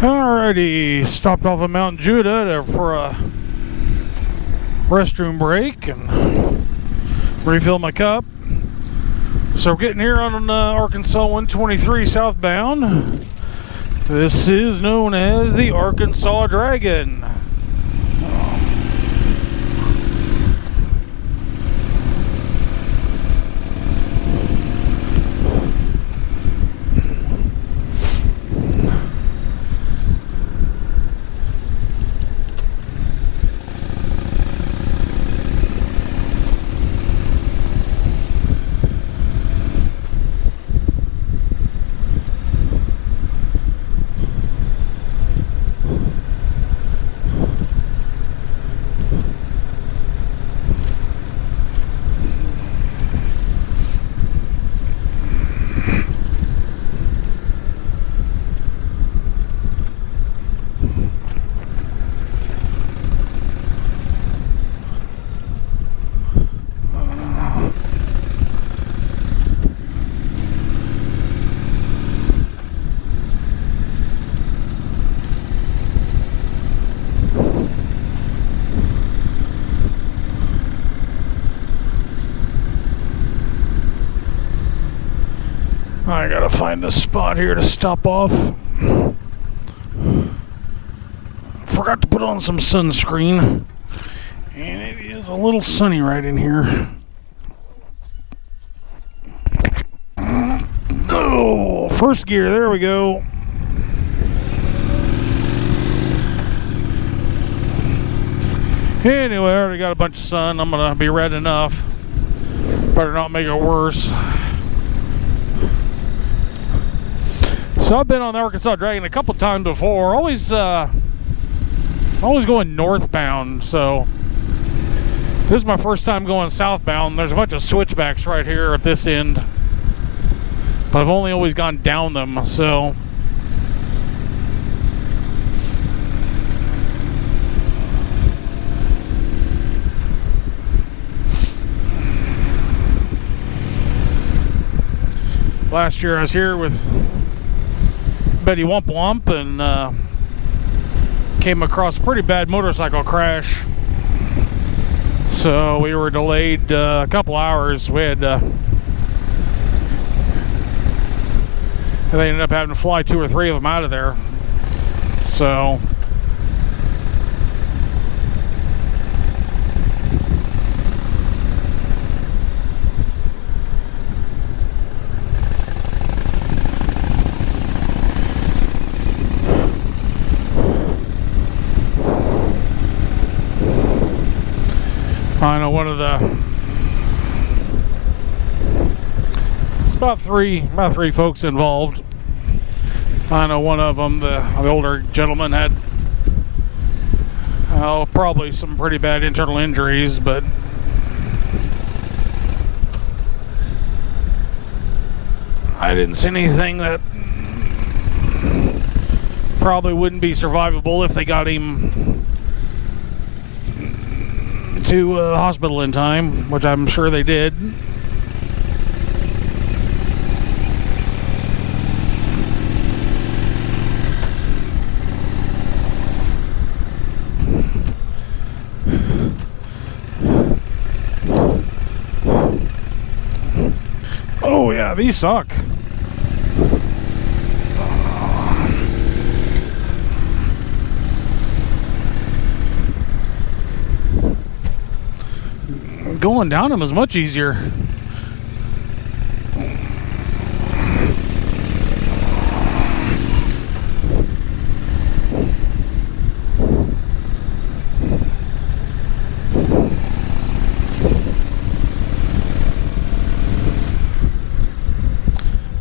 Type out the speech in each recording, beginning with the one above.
Alrighty, stopped off at Mount Judah for a restroom break and refill my cup. So we're getting here on Arkansas 123 southbound. This is known as the Arkansas Dragon. I gotta find a spot here to stop off. Forgot to put on some sunscreen, and it is a little sunny right in here. Oh, first gear, there we go. Anyway, I already got a bunch of sun. I'm gonna be red enough. Better not make it worse. So I've been on the Arkansas Dragon a couple times before, always going northbound, so this is my first time going southbound. There's a bunch of switchbacks right here at this end, but I've only always gone down them, so last year I was here with Betty Womp Womp and came across a pretty bad motorcycle crash, so we were delayed a couple hours. We had they ended up having to fly 2 or 3 of them out of there, so I know one of the, it's about three folks involved. I know one of them, the older gentleman, had probably some pretty bad internal injuries, but I didn't see anything that probably wouldn't be survivable if they got him to the hospital in time, which I'm sure they did. Oh yeah, these suck. Going down them is much easier.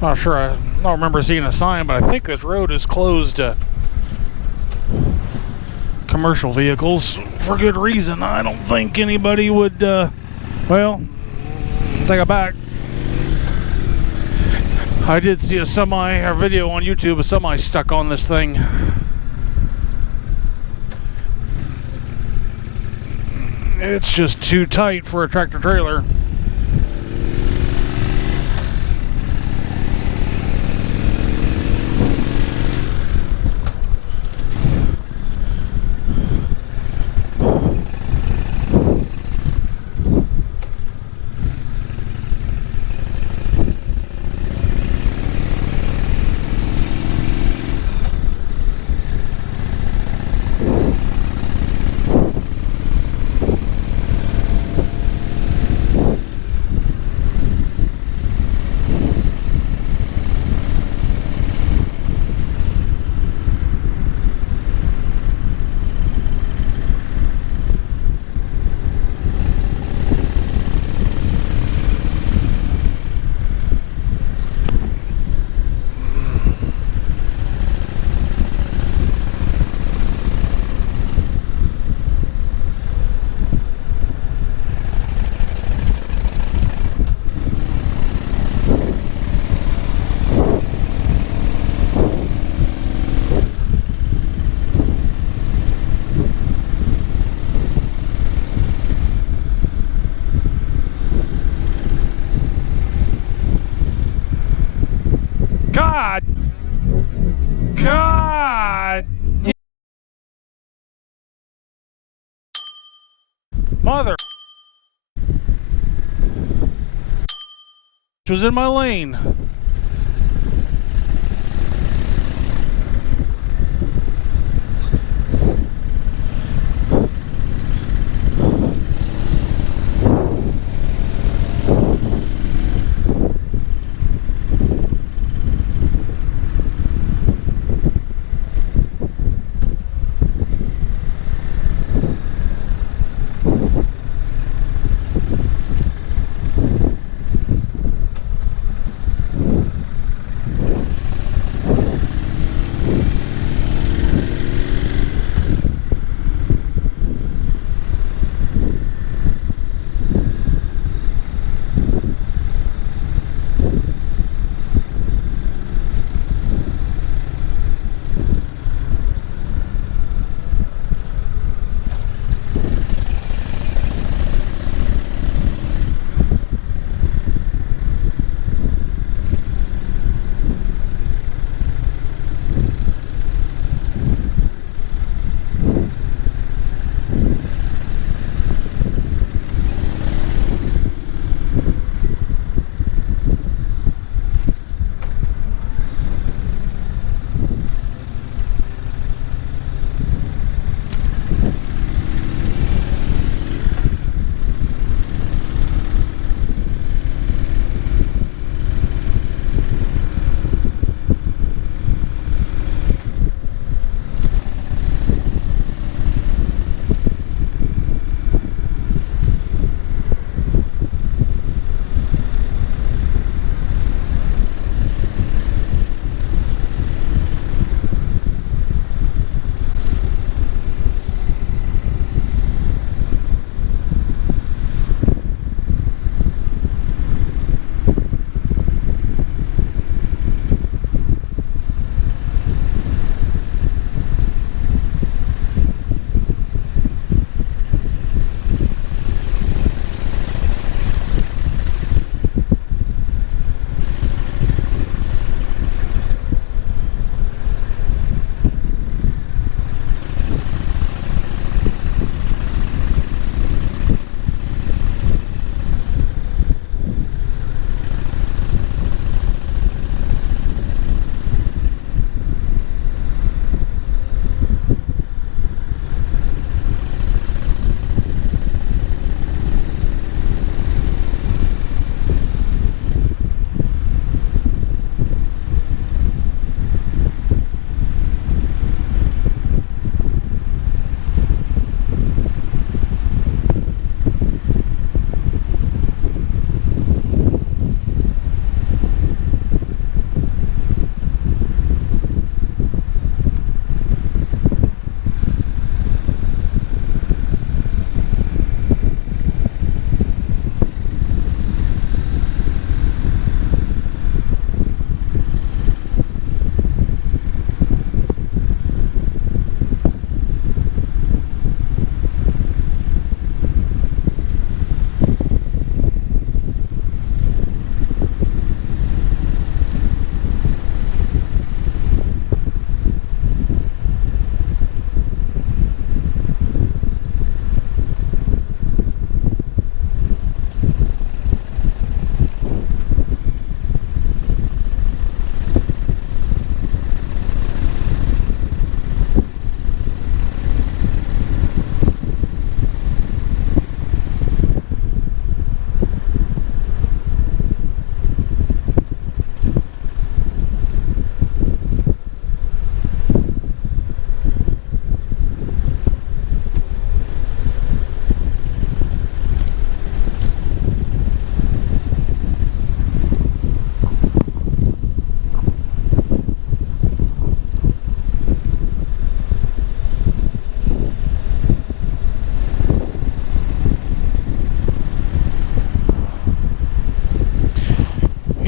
Not sure, I don't remember seeing a sign, but I think this road is closed to commercial vehicles for good reason. I don't think anybody would, well, take it back. I did see a video on YouTube, a semi stuck on this thing. It's just too tight for a tractor trailer. God! God! Mother was in my lane.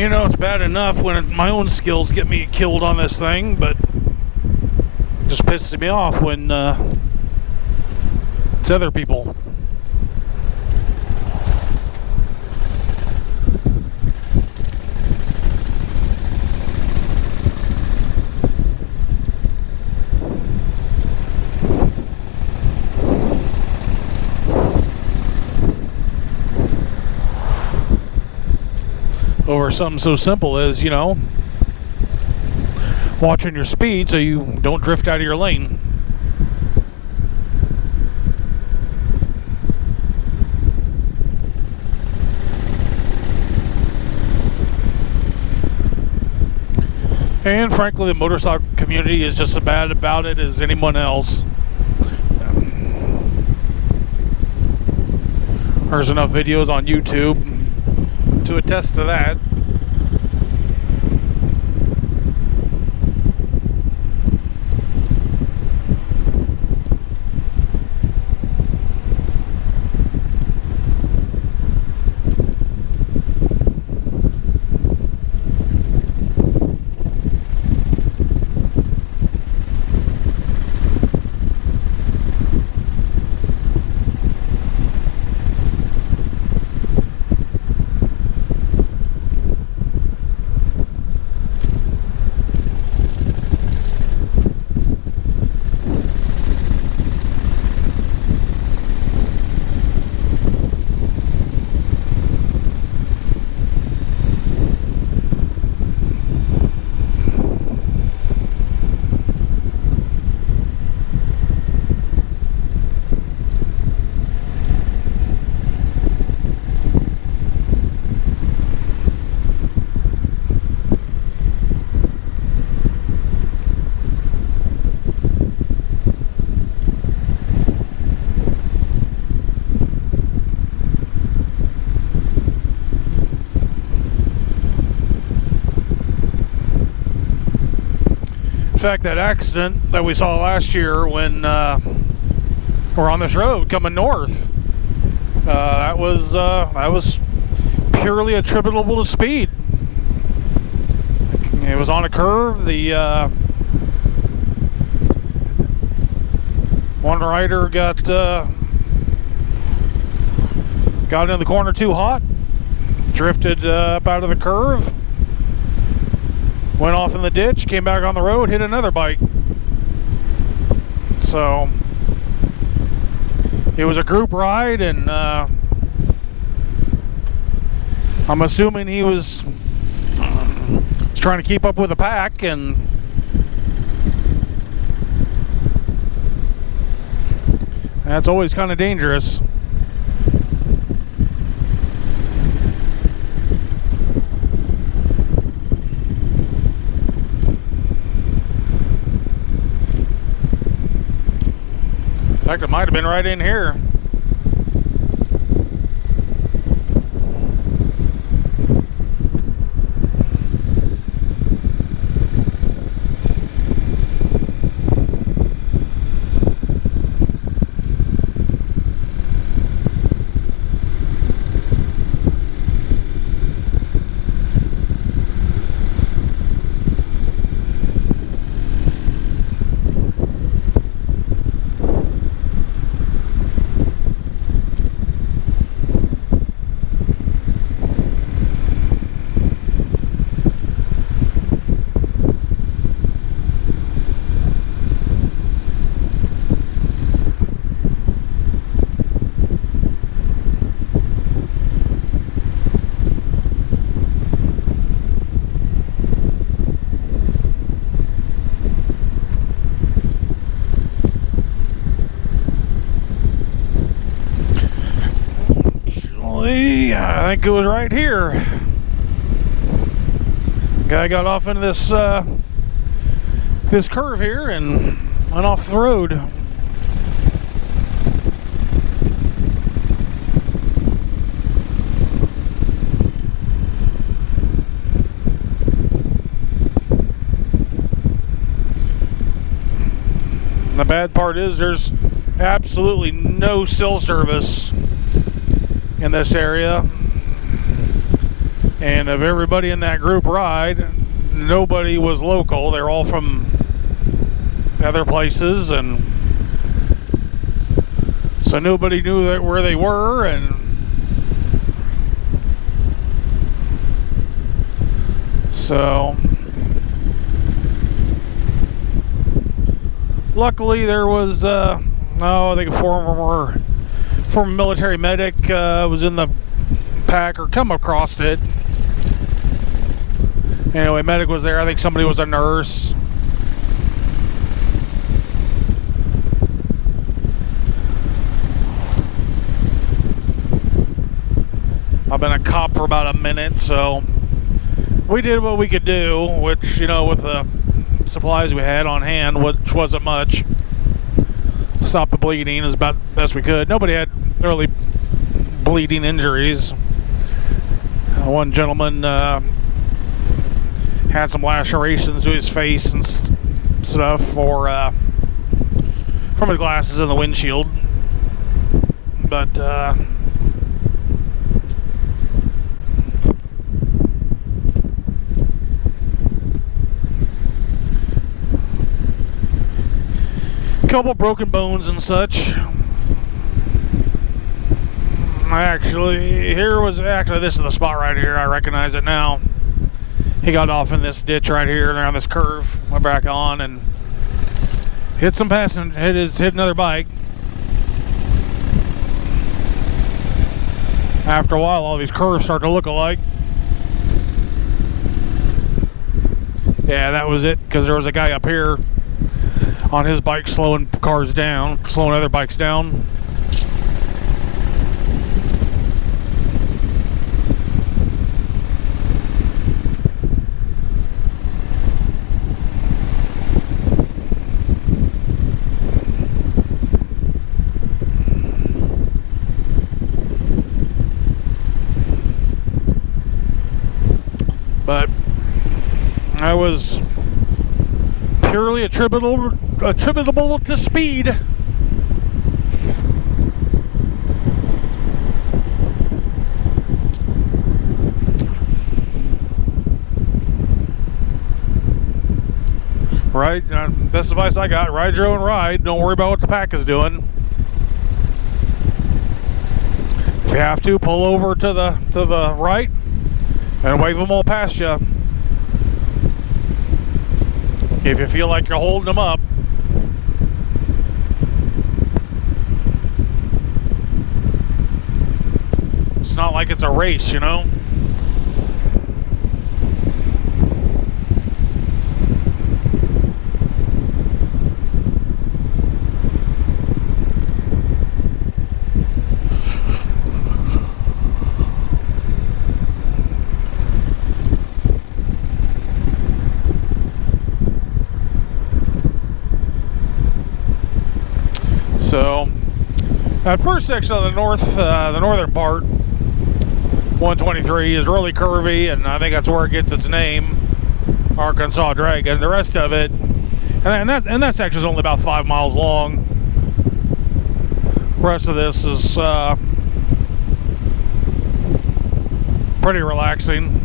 You know, it's bad enough when my own skills get me killed on this thing, but it just pisses me off when it's other people. for something so simple as, you know, watching your speed so you don't drift out of your lane. And frankly, the motorcycle community is just as bad about it as anyone else. There's enough videos on YouTube to attest to that. In fact, that accident that we saw last year when we're on this road coming north, that was purely attributable to speed. It was on a curve. The one rider got in the corner too hot, drifted up out of the curve, went off in the ditch, came back on the road, hit another bike. So it was a group ride, and I'm assuming he was trying to keep up with the pack, and that's always kind of dangerous. In fact, it might have been right in here. I think it was right here. Guy got off into this curve here and went off the road. And the bad part is there's absolutely no cell service in this area, and of everybody in that group ride, nobody was local. They're all from other places, and so nobody knew where they were, and so luckily there was I think a former military medic was in the pack or come across it, Anyway, medic was there. I think somebody was a nurse. I've been a cop for about a minute, so we did what we could do, which, you know, with the supplies we had on hand, which wasn't much. Stop the bleeding as about best we could. Nobody had early bleeding injuries. One gentleman had some lacerations to his face and stuff from his glasses in the windshield, but couple broken bones and such. Actually, this is the spot right here. I recognize it now. He got off in this ditch right here and around this curve, went back on and hit another bike. After a while, all these curves start to look alike. Yeah, that was it, because there was a guy up here on his bike slowing other bikes down. But I was purely attributable to speed. Right, best advice I got: ride your own ride. Don't worry about what the pack is doing. If you have to, pull over to the right and wave them all past you. If you feel like you're holding them up. It's not like it's a race, you know? So, that first section of the northern part, 123, is really curvy, and I think that's where it gets its name, Arkansas Dragon. The rest of it, and that section is only about 5 miles long. The rest of this is pretty relaxing.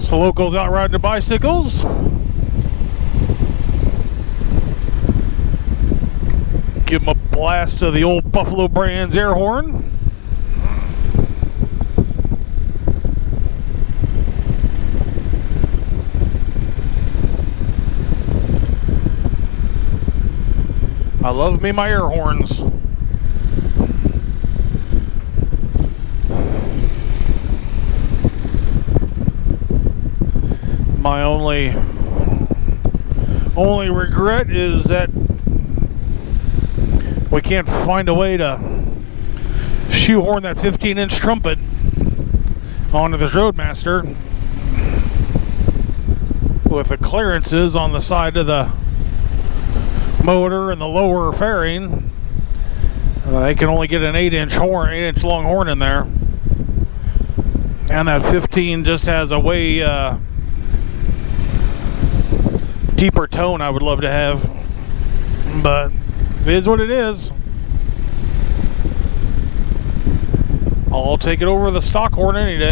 So locals out riding their bicycles. Give them a blast of the old Buffalo Brands air horn. I love me my air horns. My only regret is that we can't find a way to shoehorn that 15-inch trumpet onto this Roadmaster with the clearances on the side of the motor and the lower fairing. They can only get an 8-inch long horn in there, and that 15 just has a way deeper tone I would love to have, but it is what it is. I'll take it over the stock horn any day.